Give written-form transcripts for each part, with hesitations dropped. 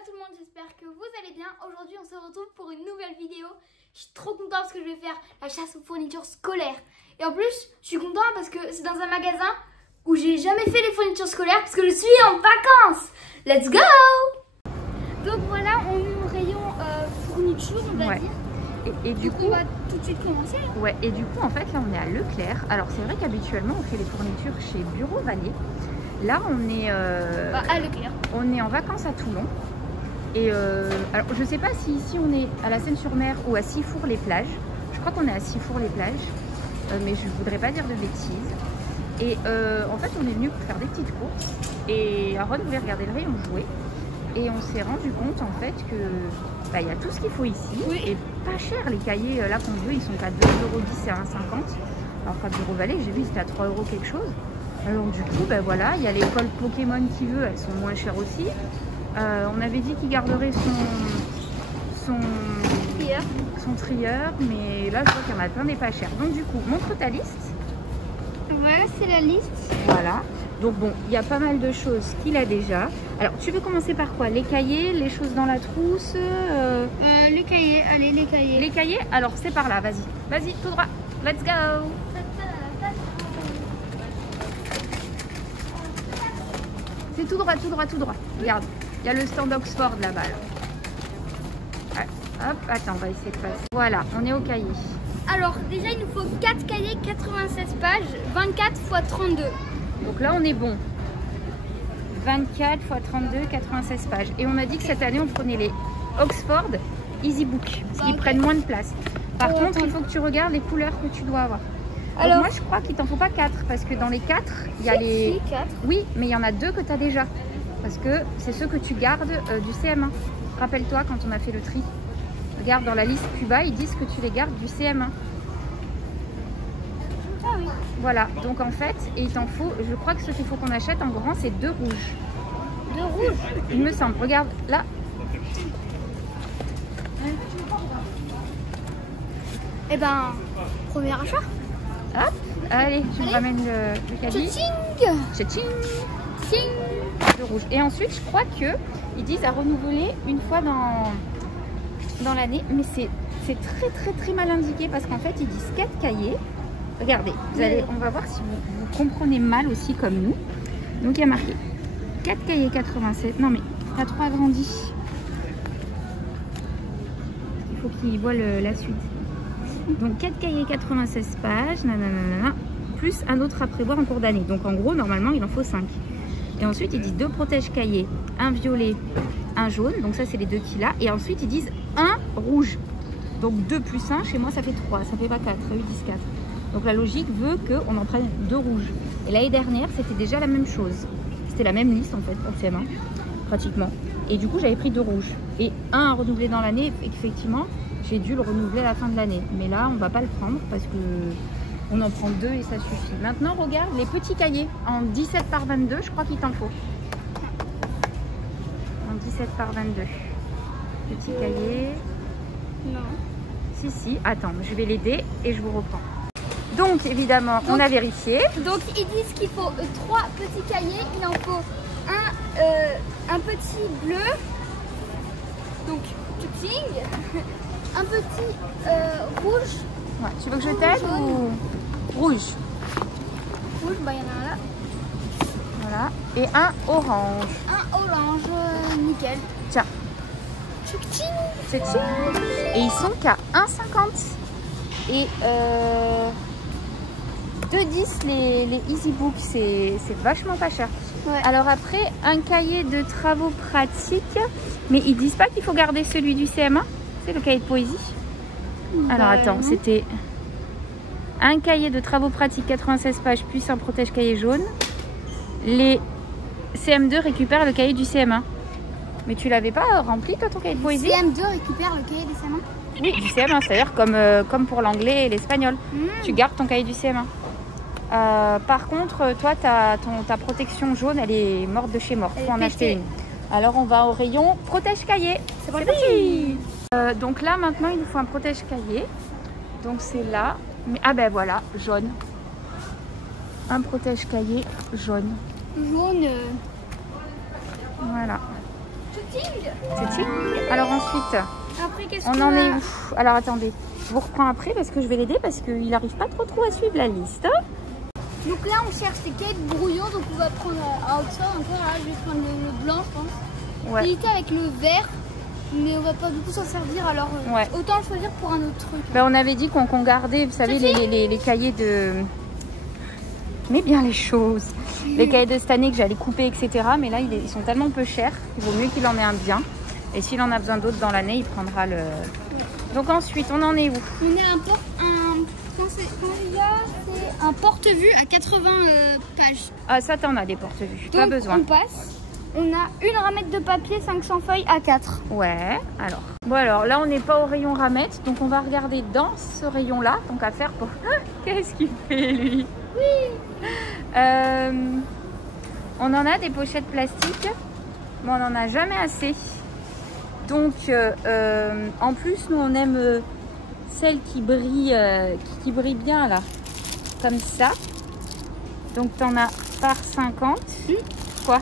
Hello tout le monde, j'espère que vous allez bien. Aujourd'hui on se retrouve pour une nouvelle vidéo. Je suis trop contente parce que je vais faire la chasse aux fournitures scolaires. Et en plus je suis contente parce que c'est dans un magasin où j'ai jamais fait les fournitures scolaires parce que je suis en vacances. Let's go! Donc voilà, on est au rayon fourniture on va dire. Et du coup, on va tout de suite commencer. Ouais, et du coup en fait là on est à Leclerc. Alors c'est vrai qu'habituellement on fait les fournitures chez Bureau Vallée. Là on est à Leclerc. On est en vacances à Toulon. Et alors je sais pas si ici on est à la Seine-sur-Mer ou à Sifour-les-Plages. Je crois qu'on est à Sifour-les-Plages, mais je voudrais pas dire de bêtises. Et en fait on est venu pour faire des petites courses. Et Aaron voulait regarder le rayon jouets. Et on s'est rendu compte en fait que il y a tout ce qu'il faut ici. Oui. Et pas cher, les cahiers là qu'on veut, ils sont à 2,10 € et 1,50 €. Alors qu'à Bureau Vallée, j'ai vu c'était à 3 € quelque chose. Alors du coup, voilà, il y a les cols Pokémon qui veut, elles sont moins chères aussi. On avait dit qu'il garderait son trieur, mais là je vois qu'il y en a plein des pas chers. Donc du coup, montre ta liste. Voilà, c'est la liste. Voilà. Donc bon, il y a pas mal de choses qu'il a déjà. Alors, tu veux commencer par quoi? Les cahiers, les choses dans la trousse Les cahiers, allez, les cahiers. Les cahiers? Alors, c'est par là, vas-y. Vas-y, tout droit. Let's go! C'est tout droit, tout droit, tout droit. Regarde, il y a le stand Oxford là-bas. Là. Hop, attends, on va essayer de passer. Voilà, on est au cahier. Alors, déjà, il nous faut 4 cahiers, 96 pages, 24 x 32. Donc là, on est bon. 24 x 32, 96 pages. Et on a dit que cette année, on prenait les Oxford EasyBook, parce qu'ils prennent moins de place. Par contre, il faut que tu regardes les couleurs que tu dois avoir. Alors, moi, je crois qu'il t'en faut pas 4, parce que dans les 4, il y a les... 4. Oui, mais il y en a 2 que tu as déjà. Parce que c'est ceux que tu gardes du CM1. Rappelle-toi, quand on a fait le tri. Regarde, dans la liste plus bas, ils disent que tu les gardes du CM1. Ah oui. Voilà, donc en fait, et il t'en faut, je crois que ce qu'il faut qu'on achète en grand, c'est 2 rouges. 2 rouges? Il me semble, regarde, là. Eh ben, premier achat. Hop, allez, je me ramène le caddie. Tching! Tching! 2 rouges. Et ensuite, je crois qu'ils disent à renouveler une fois dans l'année, mais c'est très mal indiqué parce qu'en fait, ils disent 4 cahiers. Regardez, on va voir si vous comprenez mal aussi comme nous. Donc il y a marqué 4 cahiers 87. Non mais t'as trop agrandi. Il faut qu'il voit la suite. Donc 4 cahiers 96 pages, nanana, plus un autre à prévoir en cours d'année. Donc en gros, normalement, il en faut 5. Et ensuite, ils disent 2 protège-cahiers, un violet, un jaune. Donc ça, c'est les 2 qu'il a. Et ensuite, ils disent 1 rouge. Donc 2 plus 1, chez moi, ça fait 3. Ça fait pas 4. Eux, ils disent 4. Donc la logique veut qu'on en prenne 2 rouges. Et l'année dernière, c'était déjà la même chose. C'était la même liste en fait pour CM1, pratiquement. Et du coup, j'avais pris 2 rouges. Et un à renouveler dans l'année, effectivement, j'ai dû le renouveler à la fin de l'année. Mais là, on ne va pas le prendre parce que on en prend 2 et ça suffit. Maintenant, regarde les petits cahiers en 17 par 22, je crois qu'il t'en faut. En 17 par 22. Petit cahier. Non. Si, attends, je vais l'aider et je vous reprends. Donc évidemment, on a vérifié. Donc ils disent qu'il faut 3 petits cahiers. Il en faut un petit bleu. Donc tching. Un petit rouge. Ouais, tu veux que je t'aide ou rouge? Rouge, il y en a un là. Voilà. Et un orange. Un orange, nickel. Tiens. C'est tching. Et ils sont qu'à 1,50. Et 2,10 les EasyBook, c'est vachement pas cher. Ouais. Alors après, un cahier de travaux pratiques, mais ils disent pas qu'il faut garder celui du CM1, c'est le cahier de poésie. Alors attends, c'était un cahier de travaux pratiques 96 pages plus un protège-cahier jaune. Les CM2 récupèrent le cahier du CM1. Mais tu l'avais pas rempli toi ton cahier de poésie? CM2 récupère le cahier du CM1? Oui, du CM1, c'est-à-dire comme pour l'anglais et l'espagnol. Tu gardes ton cahier du CM1. Par contre, toi, ta protection jaune, elle est morte de chez mort. Il faut en acheter une. Alors, on va au rayon protège-cahier. C'est parti. Donc là, maintenant, il nous faut un protège-cahier. Donc, c'est là. Mais, ah ben voilà, jaune. Un protège-cahier jaune. Jaune. Voilà. Tching. Alors ensuite, Après, qu'est-ce on qu'on en a? est où? Alors attendez, je vous reprends après parce que je vais l'aider parce qu'il n'arrive pas trop à suivre la liste. Donc là, on cherche des cailles brouillons, donc on va prendre ça encore. Là, je vais prendre le blanc, je pense. Ouais. Hésiter avec le vert, mais on va pas du coup s'en servir, alors Ouais. autant le choisir pour un autre truc. Ben, on avait dit qu'on gardait, vous savez, les cahiers de... Mais bien les choses. Les cahiers de cette année que j'allais couper, etc. Mais là, ils sont tellement peu chers qu'il vaut mieux qu'il en ait un bien. Et s'il en a besoin d'autres dans l'année, il prendra le... Donc ensuite, on en est où? On est un porte-vue à 80 pages. Ah, ça, t'en as des porte-vues. Pas Donc, besoin. on passe. On a une ramette de papier 500 feuilles à 4. Ouais, alors. Bon, alors là, on n'est pas au rayon ramette. Donc, on va regarder dans ce rayon-là. Donc, à faire pour... Qu'est-ce qu'il fait, lui? Oui. On en a des pochettes plastiques. Mais on n'en a jamais assez. Donc, en plus, nous, on aime celles qui brillent bien, là. Comme ça. Donc, t'en as par 50. Quoi?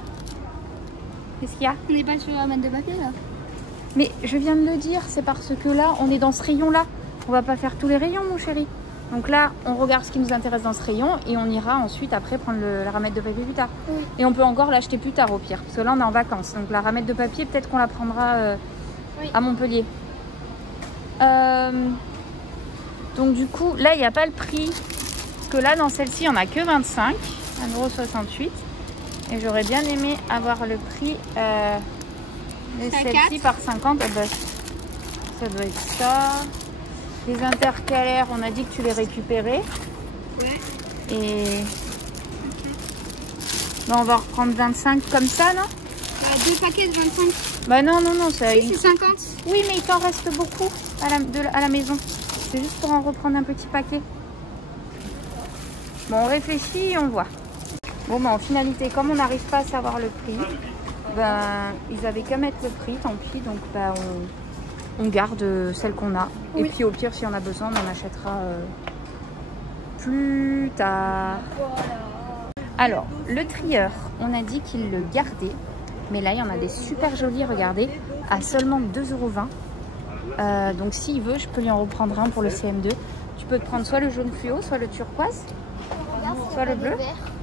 Qu'est-ce qu'il y a? On n'est pas sur la ramette de papier, là. Mais je viens de le dire, c'est parce que là, on est dans ce rayon-là. On va pas faire tous les rayons, mon chéri. Donc là, on regarde ce qui nous intéresse dans ce rayon et on ira ensuite après prendre la ramette de papier plus tard. Oui. Et on peut encore l'acheter plus tard au pire, parce que là, on est en vacances. Donc la ramette de papier, peut-être qu'on la prendra Oui. à Montpellier. Donc du coup, là, il n'y a pas le prix. Parce que là, dans celle-ci, il n'y en a que 25, 1,68 €. Et j'aurais bien aimé avoir le prix de celle-ci par 50. Eh ben, ça doit être ça. Les intercalaires, on a dit que tu les récupérais. Ouais. Et bon, on va reprendre 25 comme ça, non? Deux paquets de 25. Bah non, ça... Oui, c'est 50. Oui, mais il t'en reste beaucoup à la maison. C'est juste pour en reprendre un petit paquet. Bon, on réfléchit et on voit. Bon, bah, en finalité, comme on n'arrive pas à savoir le prix, ben, ils avaient qu'à mettre le prix, tant pis. Donc, ben, on garde celle qu'on a. Oui. Et puis, au pire, si on a besoin, on en achètera plus tard. Voilà. Alors, le trieur, on a dit qu'il le gardait. Mais là, il y en a des super jolis, regardez, à seulement 2,20 €. Donc, s'il veut, je peux lui en reprendre un pour le CM2. Tu peux te prendre soit le jaune fluo, soit le turquoise, soit le bleu.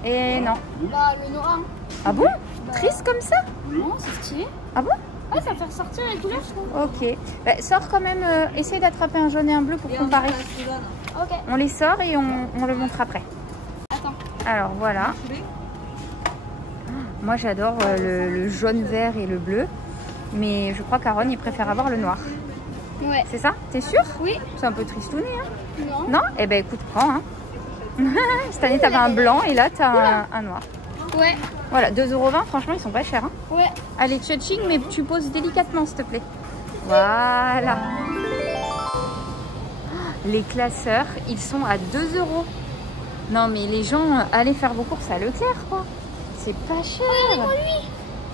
Et non. Bah, le noir. Ah bon? Triste comme ça? Non, c'est stylé. Ah bon? Ouais, ça va faire sortir les couleurs, je trouve. Ok. Bah, sors quand même, essaye d'attraper un jaune et un bleu pour comparer. Ok. On les sort et on le montre après. Attends. Alors, voilà. Moi, j'adore le jaune, vert et le bleu. Mais je crois qu'Aaron, il préfère avoir le noir. Ouais. C'est ça? T'es sûr? Oui. C'est un peu tristouné, hein? Non. Non? Eh ben écoute, prends. Hein. Cette année, t'avais un blanc et là, t'as un noir. Ouais. Voilà, 2,20 €, franchement, ils sont pas chers. Hein. Ouais. Allez, tchotching, mais tu poses délicatement, s'il te plaît. Voilà. Les classeurs, ils sont à 2 €. Non, mais les gens, allez faire vos courses à Leclerc, quoi. C'est pas cher. Regardez-moi lui.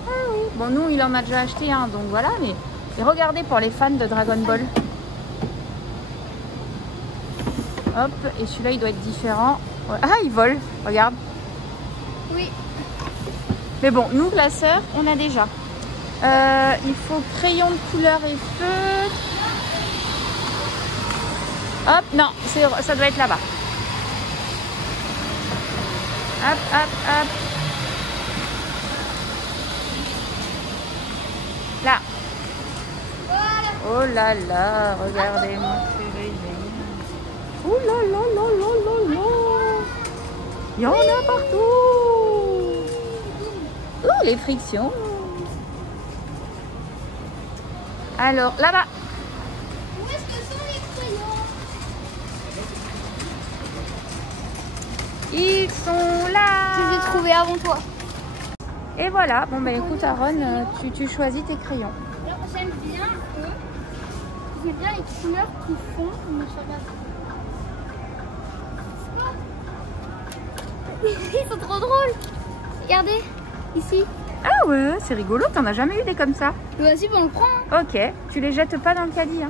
Ah oui. Bon, nous, il en a déjà acheté un, donc voilà. Mais et regardez pour les fans de Dragon Ball. Hop, et celui-là, il doit être différent. Ouais. Ah, il vole, regarde. Oui. Mais bon, nous, classeurs, on a déjà. Il faut crayon de couleur et feutre. Hop, non, ça doit être là-bas. Hop, hop, hop. Là. Voilà. Oh là là, regardez-moi. Oh là là là là là là. Il y en a partout. Oh, les frictions. Alors, là-bas. Où est-ce que sont les crayons? Ils sont là. Je les ai trouvés avant toi. Et voilà. Bon, bah écoute, Aaron, tu choisis tes crayons. Alors, j'aime bien eux. J'aime bien les couleurs qui font. Mais je regarde. Ils sont trop drôles. Regardez, ici. Ah ouais, c'est rigolo. T'en as jamais eu des comme ça? Vas-y, on le prend. Hein. Ok. Tu les jettes pas dans le caddie, hein?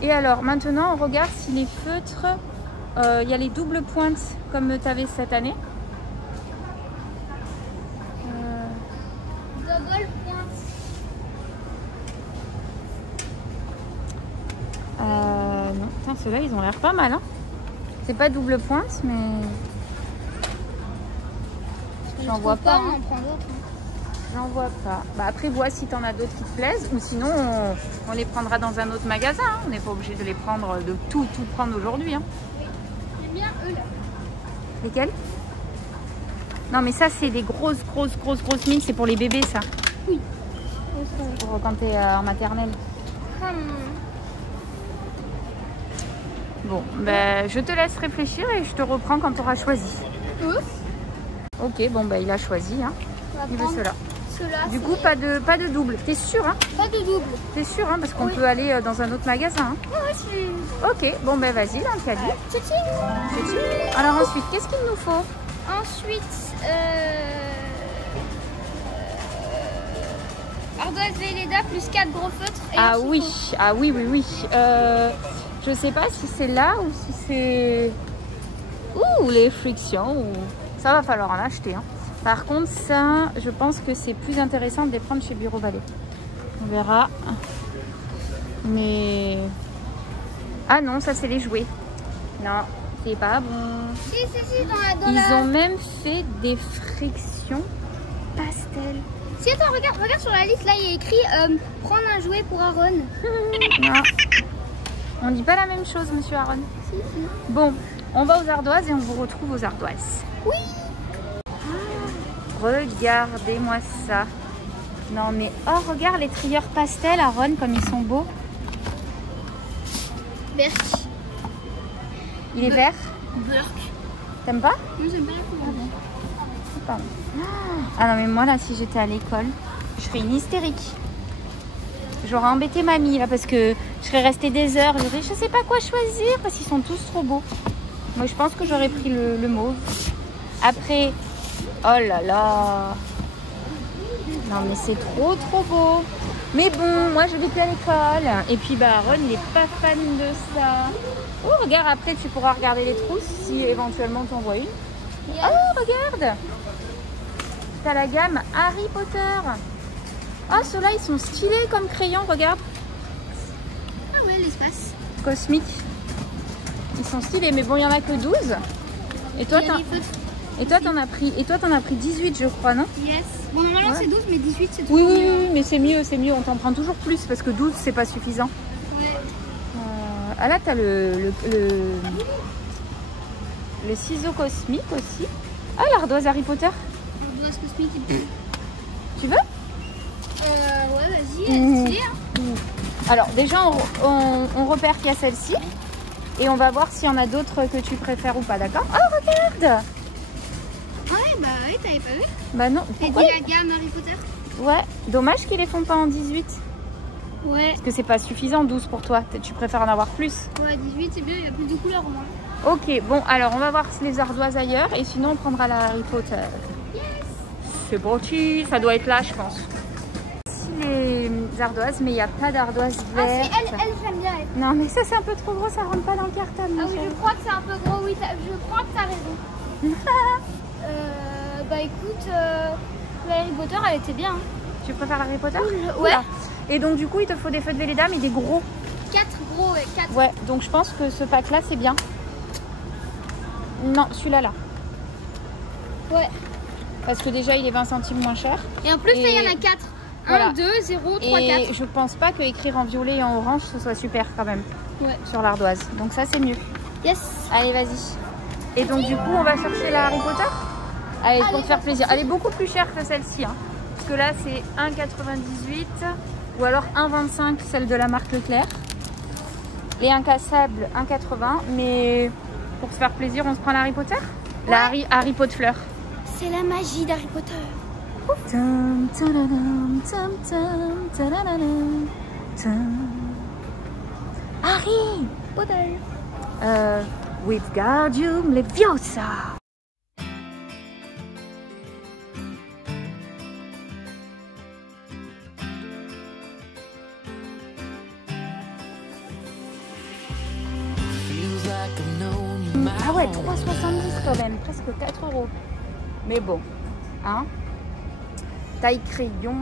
Et alors, maintenant, on regarde si les feutres, il y a les doubles pointes comme tu avais cette année. Double pointe. Ceux-là, ils ont l'air pas mal. Hein. C'est pas double pointe, mais... J'en vois pas. On en prend d'autres. J'en vois pas. Bah après, vois si t'en as d'autres qui te plaisent. Ou sinon, on les prendra dans un autre magasin. Hein. On n'est pas obligé de les prendre, de tout prendre aujourd'hui. Hein. Oui. J'aime bien eux là. Lesquels? Non, mais ça, c'est des grosses mines. C'est pour les bébés, ça. Oui. Pour quand t'es en maternelle. Bon, ben, je te laisse réfléchir et je te reprends quand tu auras choisi. Ok, bon, ben, il a choisi. Hein. Il veut ceux-là. Du coup, pas de double. T'es sûr, hein? Pas de double. T'es sûr, hein? Parce qu'on peut aller dans un autre magasin. Hein. Ok, bon, ben, vas-y, là, le caddie. Alors, ensuite, qu'est-ce qu'il nous faut? Ensuite, ardoise Velleda plus 4 gros feutres. Et Ah oui, oui. Je sais pas si c'est là ou si c'est... Ouh, les frictions. Ça va falloir en acheter. Hein. Par contre, ça, je pense que c'est plus intéressant de les prendre chez Bureau Vallée. On verra. Mais... Ah non, ça c'est les jouets. Non, c'est pas bon. Si, dans Ils ont même fait des frictions pastel. Si, attends, regarde sur la liste, là, il y a écrit prendre un jouet pour Aaron. Non. On dit pas la même chose, monsieur Aaron. Si. Bon, on va aux ardoises et on vous retrouve aux ardoises. Oui. Regardez-moi ça. Non mais, oh regarde les trieurs pastel Aaron, comme ils sont beaux. Vert. Il est vert. Burk. T'aimes pas? Non, j'aime bien la couleur. Pardon. Ah non mais moi là, si j'étais à l'école, je serais une hystérique. J'aurais embêté mamie là parce que je serais restée des heures. Je sais pas quoi choisir parce qu'ils sont tous trop beaux. Moi je pense que j'aurais pris le mauve. Après, oh là là. Non mais c'est trop beau. Mais bon, moi je vais plus à l'école. Et puis bah Aaron il est pas fan de ça. Oh regarde, après tu pourras regarder les trousses si éventuellement t'en vois une. Yes. Oh regarde. T'as la gamme Harry Potter. Ah, ceux-là, ils sont stylés comme crayons, regarde. Ah ouais, l'espace. Cosmique. Ils sont stylés, mais bon, il n'y en a que 12. Et toi, t'en as pris 18, je crois, non? Yes. Bon, normalement, ouais. C'est 12, mais 18, c'est tout. Oui, mais c'est mieux. On t'en prend toujours plus parce que 12, c'est pas suffisant. Ouais. Ah là, t'as le ciseau cosmique aussi. Ah, l'ardoise Harry Potter. L'ardoise cosmique. Tu veux? Ouais, vas-y, c'est stylé, hein. Alors déjà on repère qu'il y a celle-ci et on va voir s'il y en a d'autres que tu préfères ou pas, d'accord? Oh regarde! Ouais, bah ouais, t'avais pas vu? Bah non. T'as dit la gamme Harry Potter? Ouais, dommage qu'ils les font pas en 18. Ouais. Parce que c'est pas suffisant 12 pour toi, tu préfères en avoir plus? Ouais, 18 c'est bien, il y a plus de couleurs au moins. Ok, bon alors on va voir les ardoises ailleurs et sinon on prendra la Harry Potter. Yes! C'est petit, ça doit être là je pense. Les ardoises, mais il n'y a pas d'ardoise verte. Ah si, elle j'aime bien elle. Non mais ça c'est un peu trop gros, ça rentre pas dans le cartable. Ah oui, je crois que c'est un peu gros, oui, je crois que t'as raison. Bah écoute, la Harry Potter elle était bien. Hein. Tu préfères Harry Potter? Ouais. Et donc du coup il te faut des feux de Velleda mais des gros. 4 gros, ouais, 4. Ouais, donc je pense que ce pack là c'est bien. Non, celui-là là. Ouais. Parce que déjà il est 20 centimes moins cher. Et en plus là il y en a 4. Voilà. 1, 2, 0, 3, 4. Et je pense pas que écrire en violet et en orange ce soit super quand même. Ouais. Sur l'ardoise. Donc ça c'est mieux. Yes. Allez vas-y. Et donc du coup on va chercher la Harry Potter. Allez, pour te faire plaisir. Elle est beaucoup plus chère que celle-ci. Hein. Parce que là c'est 1,98 ou alors 1,25 celle de la marque Leclerc. Les incassables 1,80. Mais pour se faire plaisir on se prend la Harry Potter. Ouais. La Harry Potter fleur. C'est la magie d'Harry Potter. Harry Potter. Wingardium Leviosa. Ah ouais, 3,70 quand même, presque 4 €. Mais bon, hein. Taille crayon,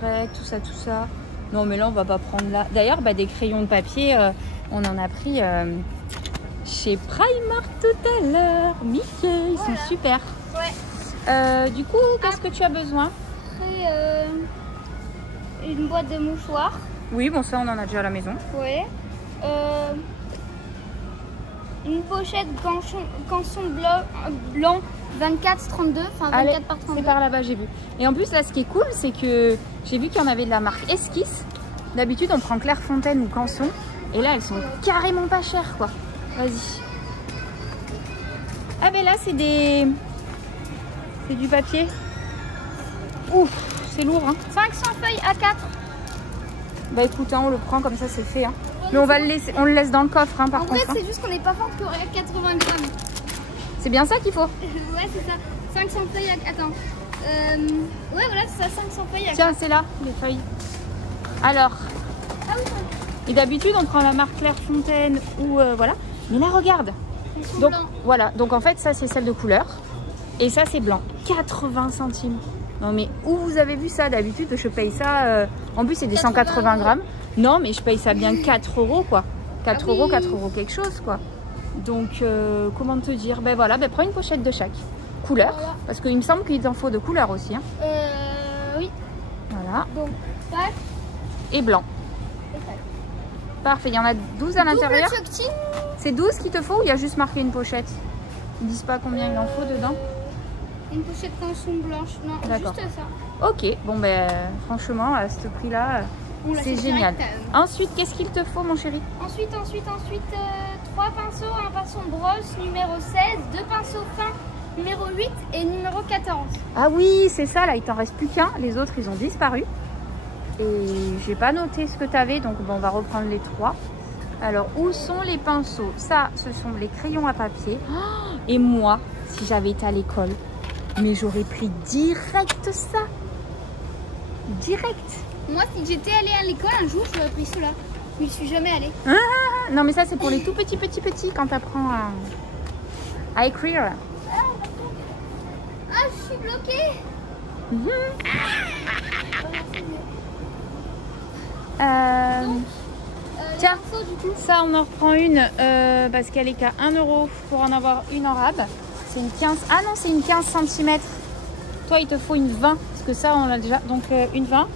règle, tout ça. Non mais là on va pas prendre là. D'ailleurs, bah, des crayons de papier, on en a pris chez Primark tout à l'heure. Mickey, ils sont super. Ouais. Du coup, qu'est-ce que tu as besoin? Après, une boîte de mouchoirs. Oui, bon ça on en a déjà à la maison. Ouais. Une pochette canson blanc 24-32, enfin 24 Allez, par 32. c'est par là-bas, j'ai vu. Et en plus, là, ce qui est cool, c'est que j'ai vu qu'il y en avait de la marque Esquisse. D'habitude, on prend Clairefontaine ou Canson. Et là, elles sont carrément pas chères, quoi. Vas-y. Ah ben là, c'est des... C'est du papier. Ouf, c'est lourd, hein. 500 feuilles A4. Bah écoute, hein, on le prend comme ça, c'est fait. Hein. Mais on va le laisser, on le laisse dans le coffre, hein, par en contre. fait, c'est juste qu'on n'est pas fort qu'il y aurait 80 grammes. C'est bien ça qu'il faut. Ouais, c'est ça. 500 feuilles A4. Attends. Ouais, voilà, c'est ça, 500 feuilles A4. Tiens, c'est là, les feuilles. Alors. Ah oui, Et d'habitude, on prend la marque Clairefontaine ou voilà. Mais là, regarde. elles sont Donc blancs. voilà, donc en fait ça c'est celle de couleur et ça c'est blanc, 80 centimes. Non mais où vous avez vu ça? D'habitude je paye ça, en plus c'est des 180 grammes. Non mais je paye ça bien 4 euros quoi. 4 euros, 4 euros quelque chose quoi. Donc comment te dire? Ben voilà, ben prends une pochette de chaque couleur, Voilà. parce qu'il me semble qu'il t'en faut de couleur aussi. Hein. Oui. Voilà, Donc, pack et blanc. et pack. Parfait, il y en a 12 à l'intérieur. Double Chuck-Tea. C'est 12 qu'il te faut ou il y a juste marqué une pochette? Ils disent pas combien il en faut dedans? Une pochette canson blanche. Non, D'accord. juste ça. Ok, bon ben franchement à ce prix là On l'a c'est fait génial. direct, Ensuite, qu'est-ce qu'il te faut mon chéri? Ensuite, 3 pinceaux, un pinceau brosse numéro 16, 2 pinceaux fins numéro 8 et numéro 14. Ah oui, c'est ça là, il t'en reste plus qu'un, les autres ils ont disparu. Et j'ai pas noté ce que tu avais, donc bon, on va reprendre les 3. Alors, où sont les pinceaux? Ça, ce sont les crayons à papier. Oh, et moi, si j'avais été à l'école, mais j'aurais pris direct ça. Direct. Moi, si j'étais allée à l'école un jour, j'aurais pris cela. Mais je suis jamais allée. Ah, non mais ça c'est pour les tout petits quand tu apprends à écrire. Ah, je suis bloquée. Tiens, Les pinceaux, du coup. ça on en reprend une parce qu'elle est qu'à 1 euro pour en avoir une en rab. C'est une 15. Ah non, c'est une 15 cm. Toi, il te faut une 20 parce que ça on l'a déjà. Donc une 20.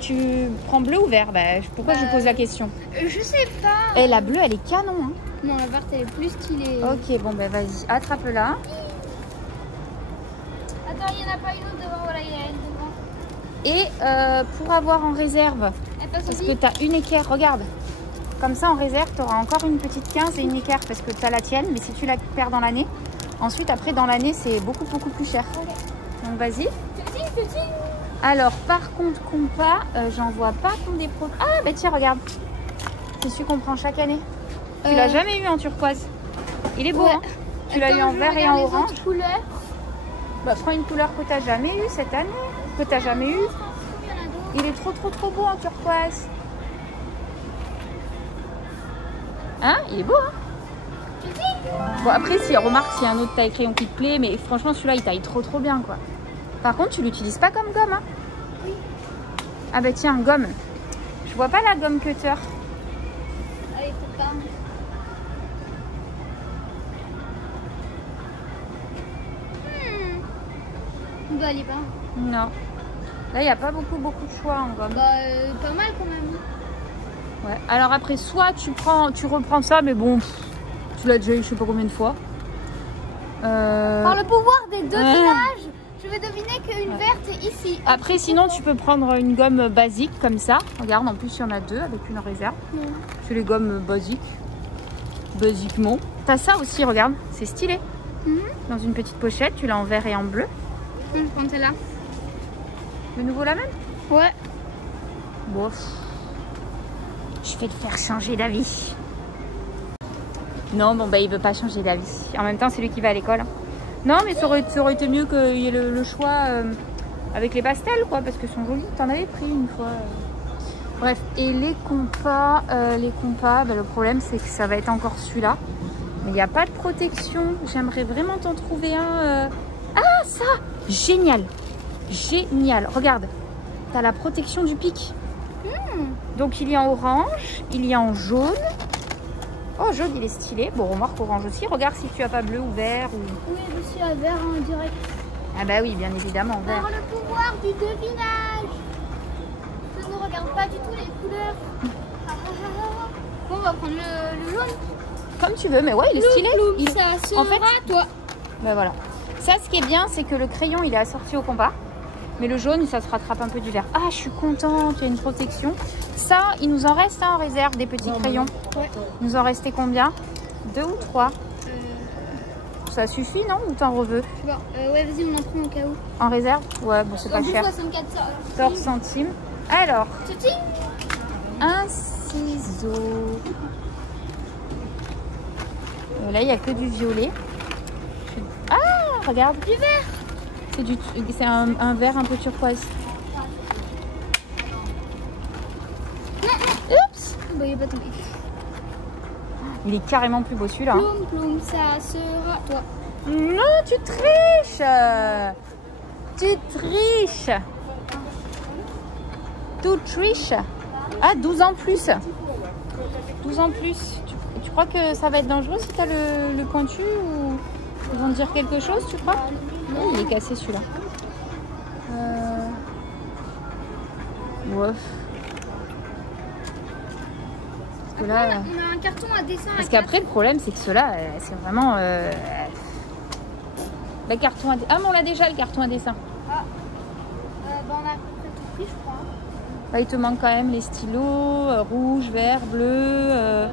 Tu prends bleu ou vert? Pourquoi je pose la question? Je sais pas. Et la bleue, elle est canon. Hein. Non, la verte, elle est plus stylée. Ok, bon ben vas-y, attrape-la. Attends, il n'y en a pas une autre devant. Voilà, il y en a une devant. Et pour avoir en réserve, Elle passe parce aussi. que tu as une équerre, regarde. Comme ça, en réserve, tu auras encore une petite 15 et une équerre parce que tu as la tienne. Mais si tu la perds dans l'année, ensuite, après, dans l'année, c'est beaucoup plus cher. Okay. Donc, vas-y. Petit. Alors, par contre, compas, j'en vois pas qu'on des produits. Ah, bah tiens, regarde. C'est celui qu'on prend chaque année. Tu l'as jamais eu en turquoise. Il est beau, Ouais. hein. Tu l'as eu en vert et en orange. Couleurs. Bah, prends une couleur que tu n'as jamais eu cette année. Que tu n'as jamais eu. Il est trop beau en turquoise. Hein? Il est beau, hein? Bon, après, si remarque s'il y a un autre taille crayon qui te plaît, mais franchement, celui-là, il taille trop bien, quoi. Par contre, tu l'utilises pas comme gomme, hein? Oui. Ah bah tiens, gomme. Je vois pas la gomme cutter. Allez, peut-être pas. Bah, elle est pas. Non. Là, il n'y a pas beaucoup de choix en gomme. Bah, pas mal quand même. Ouais. Alors après, soit tu reprends ça, mais bon, tu l'as déjà eu je sais pas combien de fois. Par le pouvoir des devinages, je vais deviner qu'une verte est ici. Après, sinon, tu peux prendre une gomme basique comme ça. Regarde, en plus, il y en a 2 avec une réserve. C'est les gommes basiques. Basiquement. T'as ça aussi, regarde, c'est stylé. Dans une petite pochette, tu l'as en vert et en bleu. Je vais prendre celle-là. De nouveau la même? Ouais. Bon, je vais te faire changer d'avis. Non, bon, bah, il veut pas changer d'avis. En même temps, c'est lui qui va à l'école. Non, mais ça aurait été mieux qu'il y ait le choix avec les pastels, quoi, parce que sont jolis. T'en avais pris une fois. Bref, et les compas, bah, le problème, c'est que ça va être encore celui-là. Mais il n'y a pas de protection. J'aimerais vraiment t'en trouver un. Ah, ça! Génial! Génial! Regarde, tu as la protection du pic. Donc, il y a en orange, il y a en jaune. Oh, jaune, il est stylé. Bon, remarque orange aussi. Regarde si tu as pas bleu ou vert. Ou... Oui, je suis à vert en direct. Ah bah oui, bien évidemment, vert. Par le pouvoir du devinage. Je ne regarde pas du tout les couleurs. Bon, on va prendre le jaune. Comme tu veux, mais ouais, il est stylé. Il... Ça sera en fait, toi. Bah voilà. Ça, ce qui est bien, c'est que le crayon, il est assorti au compas. Mais le jaune, ça se rattrape un peu du vert. Ah, je suis contente, il y a une protection. Ça, il nous en reste en réserve, des petits crayons. Ouais. Il nous en restait combien? 2 ou 3? Ça suffit, non? Ou t'en reveux? Je sais pas. Ouais, vas-y, on en prend au cas où. En réserve? Ouais, bon, c'est pas cher. 14 centimes. Alors, un ciseau. Là, il n'y a que du violet. Ah, regarde. Du vert. C'est un vert un peu turquoise. Oups. Bah, il est pas tombé. Il est carrément plus beau celui-là. Ploum, ploum, ça sera toi. Non, tu triches. Tu triches. Tu triches. Ah, 12 ans plus. 12 ans plus. Tu crois que ça va être dangereux si tu as le pointu ou ils vont te dire quelque chose, tu crois? Oh, il est cassé celui-là. Ouais. Parce que là, on a un carton à dessin. parce qu'après le problème c'est que ceux-là, c'est vraiment le carton à dessin. Ah mais on l'a déjà le carton à dessin. Bah, on a à peu près tout pris, je crois. Bah, il te manque quand même les stylos rouge, vert, bleu.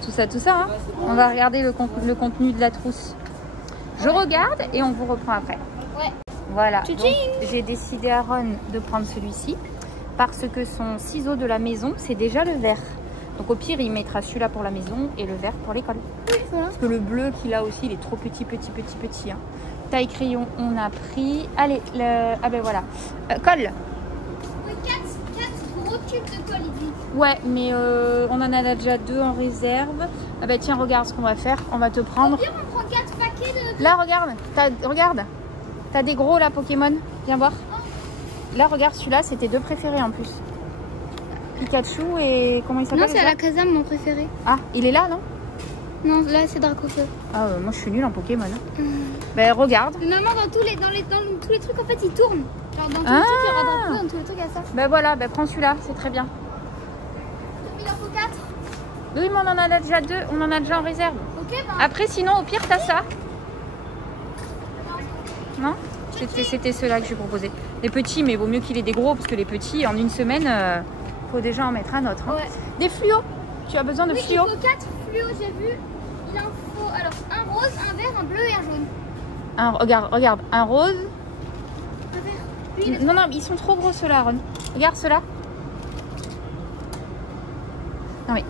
Tout ça. Hein. On va regarder le contenu de la trousse. Je regarde et on vous reprend après. Ouais. Voilà. J'ai décidé à Ron de prendre celui-ci parce que son ciseau de la maison, c'est déjà le vert. Donc au pire, il mettra celui-là pour la maison et le vert pour l'école. Oui, voilà. Parce que le bleu qu'il a aussi, il est trop petit. Hein. Taille crayon, on a pris. Allez, ah ben voilà. Colle. Oui, 4 gros tubes de colle, il dit. Ouais, mais on en a déjà 2 en réserve. Ah bah tiens, regarde ce qu'on va faire. On va te prendre... Au pire, on prend 4 paquets de... Là, regarde. T'as des gros là, Pokémon. Viens voir. Là, regarde, celui-là, c'est tes 2 préférés en plus. Pikachu et... Comment il s'appelle? Non, c'est Alakazam, mon préféré. Ah, il est là, non? Non, là, c'est Dracofeu. Ah, moi, je suis nulle en Pokémon. Ben, regarde. Maman, dans tous les trucs, en fait, ils tournent. Genre, dans tous les trucs, il y aura Dracofeu, dans tous les trucs, il y a ça. Ben voilà, ben prends celui-là, c'est très bien. Il en faut 4. Oui, mais on en a déjà 2, on en a déjà en réserve. Ok, ben... Après, sinon, au pire, t'as ça. Non? C'était ceux-là que je proposais. Les petits, mais vaut mieux qu'il ait des gros, parce que les petits, en une semaine, faut déjà en mettre un autre. Hein. Ouais. Des fluos. Tu as besoin de fluos? Il faut 4 fluos, j'ai vu. Il en faut alors un rose, un vert, un bleu et un jaune. Regarde, un rose. Un vert. Lui, Non, ils sont trop gros ceux-là, Ron. Regarde ceux-là. Non mais,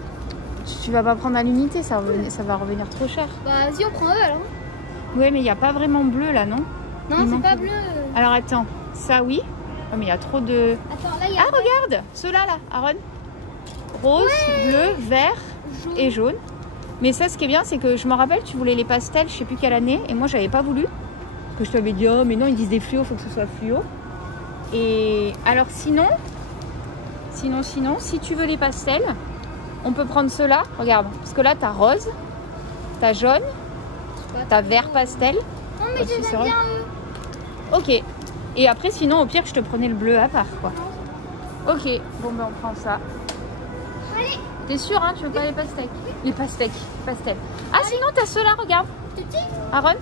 tu vas pas prendre à l'unité, ça va revenir trop cher. Bah vas-y, on prend eux alors. Ouais, mais il n'y a pas vraiment bleu là, non? Non, c'est pas bleu. Alors attends, ça oui. Oh, mais il y a trop de... Attends, là il y a... Ah, regarde, ceux-là là, Aaron. Rose, bleu, vert jaune. Et jaune. Mais ça, ce qui est bien, c'est que je me rappelle, tu voulais les pastels, je sais plus quelle année, et moi, j'avais pas voulu. Que je t'avais dit, oh, mais non, ils disent des fluos, faut que ce soit fluo. Et alors, sinon, si tu veux les pastels, on peut prendre ceux-là. Regarde, parce que là, t'as rose, t'as jaune, t'as vert pastel. Non, mais je les aime bien eux. Ok. Et après, sinon, au pire, je te prenais le bleu à part, quoi. Ok. Bon, ben, on prend ça. Allez. T'es sûr, hein? Tu veux pas les pastèques? Les pastèques. Pastels. Ah, sinon, t'as ceux-là, regarde. Aaron,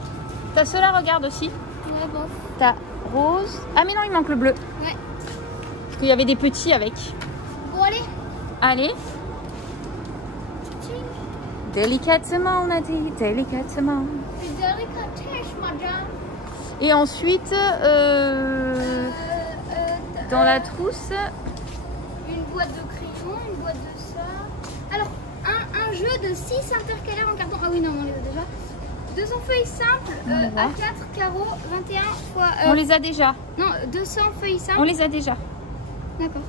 t'as ceux-là, regarde aussi. Ouais, bon. T'as rose. Ah, mais non, il manque le bleu. Ouais. Parce qu'il y avait des petits avec. Bon, allez. Allez. Délicatement, on a dit. Délicatement. Délicatesse, madame. Et ensuite, dans la trousse, une boîte de crayons, une boîte de ça. Alors, un jeu de 6 intercalaires en carton. Ah oui, non, on les a déjà. 200 feuilles simples, A4, carreaux, 21 fois... on les a déjà. Non, 200 feuilles simples. On les a déjà. D'accord.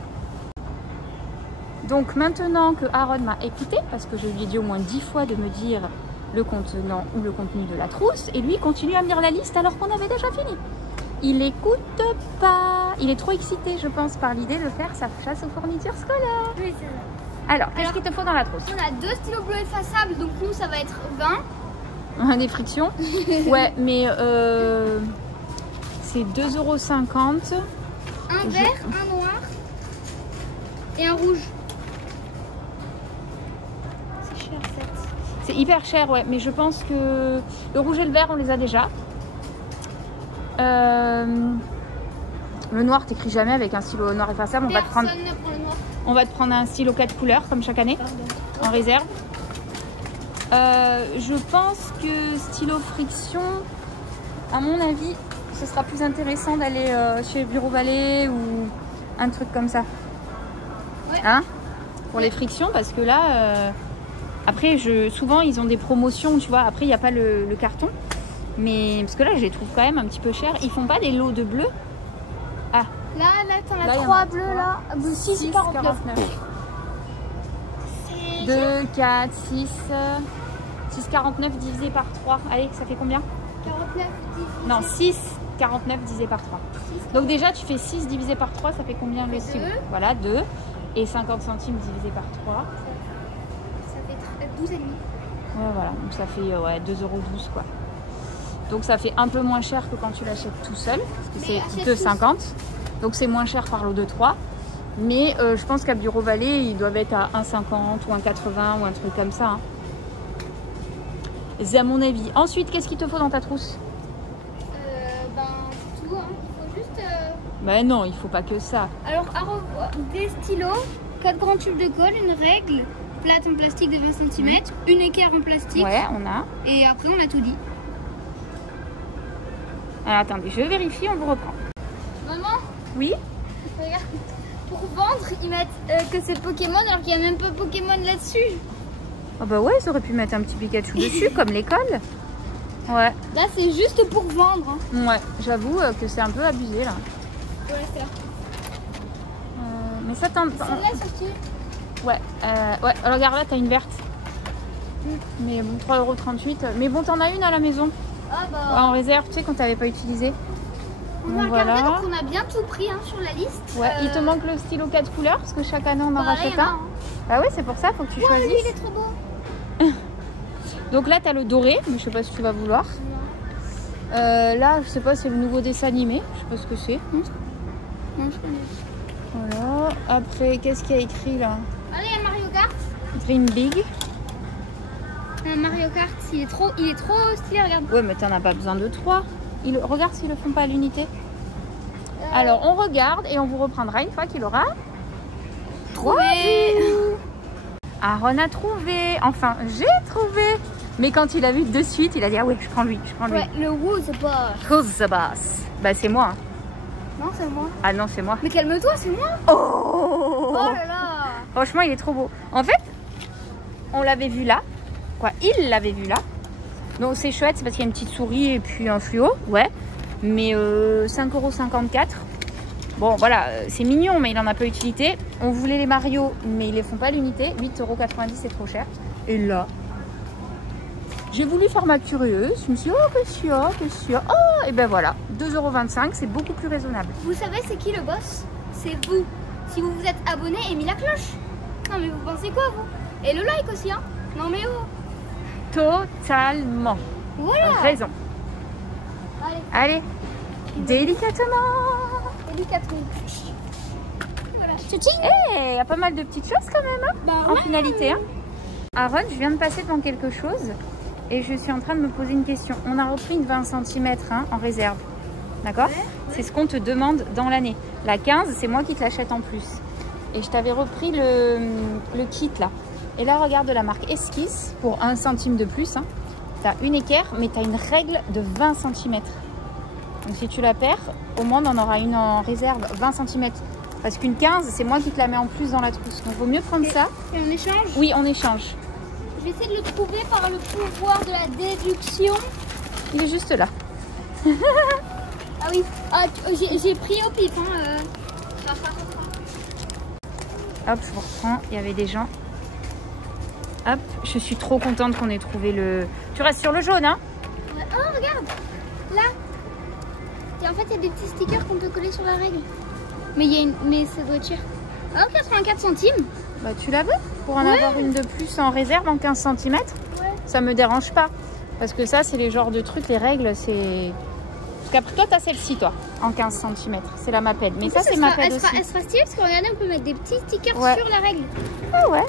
Donc maintenant que Aaron m'a écouté, parce que je lui ai dit au moins 10 fois de me dire le contenant ou le contenu de la trousse, et lui il continue à me lire la liste alors qu'on avait déjà fini. Il n'écoute pas. Il est trop excité, je pense, par l'idée de faire sa chasse aux fournitures scolaires. Oui, c'est ça. Alors, qu'est-ce qu'il te faut dans la trousse? On a 2 stylos bleus effaçables, donc nous ça va être 20. Des frictions. Ouais, mais c'est 2,50 €. Un vert, un noir et un rouge. C'est cher, 7. C'est hyper cher, ouais, mais je pense que le rouge et le vert, on les a déjà. Le noir, t'écris jamais avec un stylo noir effaçable. On va te prendre un stylo 4 couleurs, comme chaque année, en réserve. Je pense que stylo friction, à mon avis, ce sera plus intéressant d'aller chez Bureau Vallée ou un truc comme ça. Ouais. Hein? Pour les frictions, parce que là, après, souvent, ils ont des promotions, tu vois. Après, il n'y a pas le carton. Mais parce que là, je les trouve quand même un petit peu chers. Ils font pas des lots de bleus? Ah. Là, t'en as 3 bleus, là. 6,49. 2, 4, 6... 6,49 divisé par 3. Allez, ça fait combien? 49 divisé. Non, 6,49 divisé par 3. 6, donc déjà, tu fais 6 divisé par 3, ça fait combien le stylo? Voilà, 2. Et 50 centimes divisé par 3. Ça fait 12,5. Ouais, voilà. Donc ça fait 2,12 € quoi. Donc ça fait un peu moins cher que quand tu l'achètes tout seul. Parce que c'est 2,50 €. Donc c'est moins cher par lot de 3. Mais je pense qu'à Bureau Vallée, ils doivent être à 1,50 ou 1,80 ou un truc comme ça. Hein. C'est à mon avis. Ensuite, qu'est-ce qu'il te faut dans ta trousse? C'est tout. Hein. Il faut juste... Ben non, il faut pas que ça. Alors, à revoir, des stylos, 4 grands tubes de colle, une règle plate en plastique de 20 cm, une équerre en plastique. Ouais, on a. Et après, on a tout dit. Alors, attendez, je vérifie, on vous reprend. Maman? Oui? Regarde, pour vendre, ils mettent que c'est Pokémon alors qu'il n'y a même pas Pokémon là-dessus. Ah bah ouais, ils auraient pu mettre un petit Pikachu dessus, comme l'école. Ouais. Là, c'est juste pour vendre. Hein. Ouais, j'avoue que c'est un peu abusé là. Ouais, c'est ça. Mais ça tente. Celle-là, surtout. Ouais, ouais. Regarde là, t'as une verte. Mais bon, 3,38 €. Mais bon, t'en as une à la maison. Ah bah. En réserve, tu sais, quand t'avais pas utilisé. On a regardé, donc on a bien tout pris hein, sur la liste. Ouais, il te manque le stylo 4 couleurs parce que chaque année on en rachète un. Hein. Ah ouais, c'est pour ça, faut que tu choisisses. Lui, il est trop beau. Donc là, t'as le doré, mais je sais pas si tu vas vouloir. Là, je sais pas, c'est le nouveau dessin animé. Je sais pas ce que c'est. Non, je connais. Voilà. Après, qu'est-ce qu'il y a écrit là? Allez, il y a Mario Kart. Dream Big. Mario Kart, il est trop stylé, regarde. Ouais, mais t'en as pas besoin de 3. Regarde s'ils le font pas à l'unité. Alors, on regarde et on vous reprendra une fois qu'il aura trouvé. Aaron a trouvé. Enfin, j'ai trouvé. Mais quand il a vu de suite, il a dit ah ouais, je prends lui, je prends lui. Ouais, le Who's the Boss. Who's the Boss? Bah c'est moi. Non, c'est moi. Ah non, c'est moi. Mais calme-toi, c'est moi. Oh là là. Franchement, il est trop beau. En fait, on l'avait vu là. Quoi, il l'avait vu là. Donc c'est chouette, c'est parce qu'il y a une petite souris et puis un fluo. Ouais. Mais 5,54 €. Bon, voilà, c'est mignon, mais il n'en a pas utilité. On voulait les Mario, mais ils les font pas à l'unité. 8,90 €, c'est trop cher. Et là, j'ai voulu faire ma curieuse. Je me suis dit, oh, qu'est-ce qu'il y a, qu'est-ce qu'il y a? Oh, et ben voilà, 2,25 €, c'est beaucoup plus raisonnable. Vous savez, c'est qui le boss? C'est vous. Si vous vous êtes abonné et mis la cloche. Non, mais vous pensez quoi, vous? Et le like aussi, hein? Non, mais oh! Totalement. Voilà. Raison. Allez, délicatement. Voilà. Il y a pas mal de petites choses quand même, hein, bah, en finalité. Hein. Aaron, je viens de passer devant quelque chose et je suis en train de me poser une question. On a repris une 20 cm hein, en réserve. D'accord? C'est ce qu'on te demande dans l'année. La 15, c'est moi qui te l'achète en plus. Et je t'avais repris le kit là. Et là, regarde la marque Esquisse pour 1 centime de plus. Hein. Tu as une équerre, mais tu as une règle de 20 cm. Donc si tu la perds, au moins on en aura une en réserve 20 cm. Parce qu'une 15, c'est moi qui te la mets en plus dans la trousse. Donc il vaut mieux prendre ça. Et on échange? Oui, on échange. Je vais essayer de le trouver par le pouvoir de la déduction. Il est juste là. Ah oui, j'ai pris au pif. Hein, Hop, je vous reprends. Il y avait des gens. Hop, je suis trop contente qu'on ait trouvé le... Tu restes sur le jaune, hein? Oh, regarde. Là. Et en fait, il y a des petits stickers qu'on peut coller sur la règle. Mais, mais ça doit être cher. Oh, 84 centimes. Bah tu la veux pour en avoir une de plus en réserve en 15 cm? Ouais. Ça me dérange pas. Parce que ça, c'est les genres de trucs, les règles, c'est... Parce qu'après, toi, t'as celle-ci, toi, en 15 cm. C'est la Maped. Mais ça, c'est Maped aussi. Elle sera stylée parce que regardez, on peut mettre des petits stickers sur la règle. Ah ouais.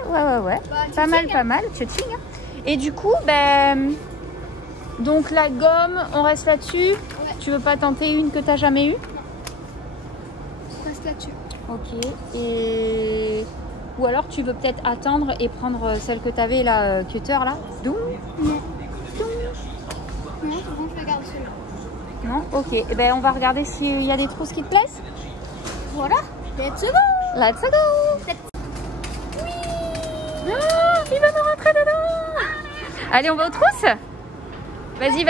Bah, pas mal. Tchotching. Et du coup, ben... Donc la gomme, on reste là-dessus. Ouais. Tu veux pas tenter une que t'as jamais eue? Non. On reste là-dessus. Ok. Et... Ou alors, tu veux peut-être attendre et prendre celle que t'avais, la cutter, là? Non. Non, c'est bon, je regarde celui-là. Non? Ok. Et ben, on va regarder s'il y a des trousses qui te plaisent. Voilà. Let's go. Let's go. Oui. Oh, il va nous rentrer dedans. Allez, on va aux trousses? Vas-y.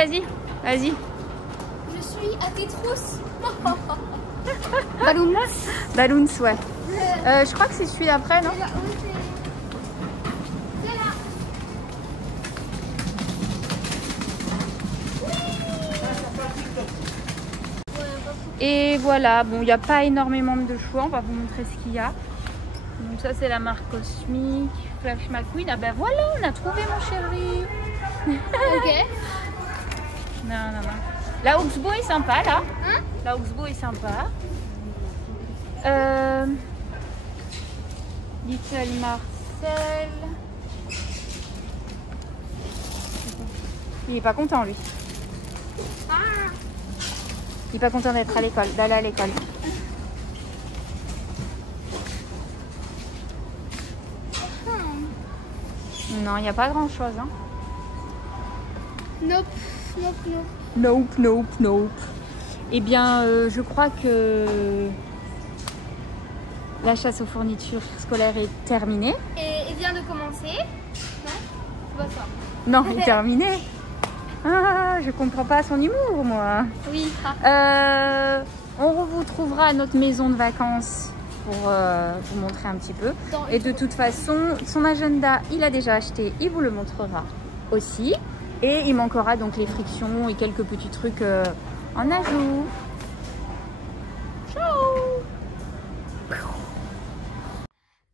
Je suis à tes trousses. Balloons. Balloons, ouais. Je crois que c'est celui d'après, non? Et voilà, bon, il n'y a pas énormément de choix, on va vous montrer ce qu'il y a. Donc ça, c'est la marque Cosmic, Flash McQueen. Ah ben voilà, on a trouvé, mon chéri. Ok. Non. La Oxbow est sympa, là. Hein? La Oxbow est sympa. Little Marcel. Il est pas content, lui. Il est pas content d'être à l'école, d'aller à l'école. Non, il n'y a pas grand chose. Hein. Nope. Eh bien, je crois que la chasse aux fournitures scolaires est terminée. Et vient de commencer. Non? C'est pas ça. Non, est terminée. Ah, je comprends pas son humour, moi. Oui. On vous trouvera à notre maison de vacances pour vous montrer un petit peu. Et de toute façon, son agenda, il a déjà acheté, il vous le montrera aussi. Et il manquera donc les frictions et quelques petits trucs en ajout. Ciao!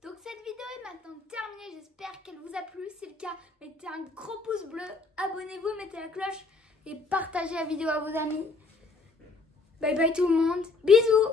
Donc cette vidéo est maintenant terminée, j'espère qu'elle vous a plu. Si c'est le cas, mettez un gros pouce bleu, abonnez-vous, mettez la cloche et partagez la vidéo à vos amis. Bye bye tout le monde, bisous!